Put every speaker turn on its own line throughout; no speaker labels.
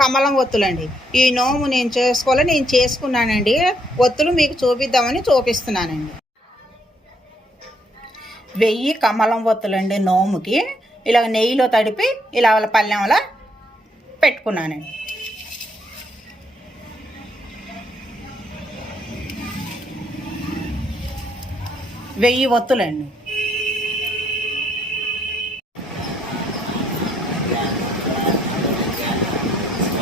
కమలం ఒత్తులండి. ఈ నోము నేను చేసుకోవాలి? నేను చేసుకున్నానండి. ఒత్తులు మీకు చూపిద్దామని చూపిస్తున్నానండి. వెయ్యి కమలం ఒత్తులండి నోముకి. ఇలా నెయ్యిలో తడిపి ఇలా వాళ్ళ పల్లెంలా పెట్టుకున్నానండి. వెయ్యి ఒత్తులండి.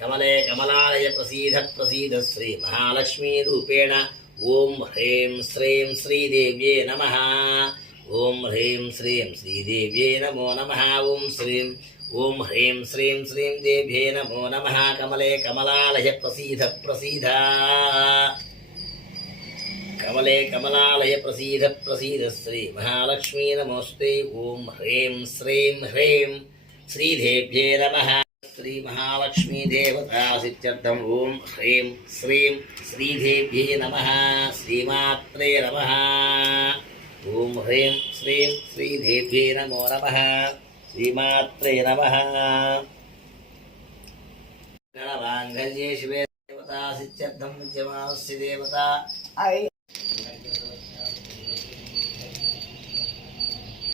कमले कमलालय प्रसीद प्रसीद श्री महालक्ष्मी रूपेण ओं ह्रीं श्रीं श्रीदेव्ये नमः। ओम ह्रीं श्रीं श्रीदेव्ये नमो नमः। ओम श्रीं ओम ह्रीं श्रीं श्रीं देव्ये नमो नमः। कमले कमलालय प्रसीद प्रसीद। कमले कमलालय प्रसीद प्रसीद श्री महालक्ष्मी नमोस्ते ओम ह्रीं श्रीं ह्रीं श्रीदेव्ये नमः। श्री महालक्ष्मी देवता श्रीमहालक्ष्मीदेवतासित्यर्थम् ॐ ह्रीं श्रीं श्रीदेव्ये नमः श्रीमात्रे नमः। ॐ ह्रीं श्रीं श्रीदेव्ये नमो नमः श्रीमात्रे नमः। गणवाङ्गल्ये शिवे देवता देवतासित्यर्थं विद्यमानस्य देवता।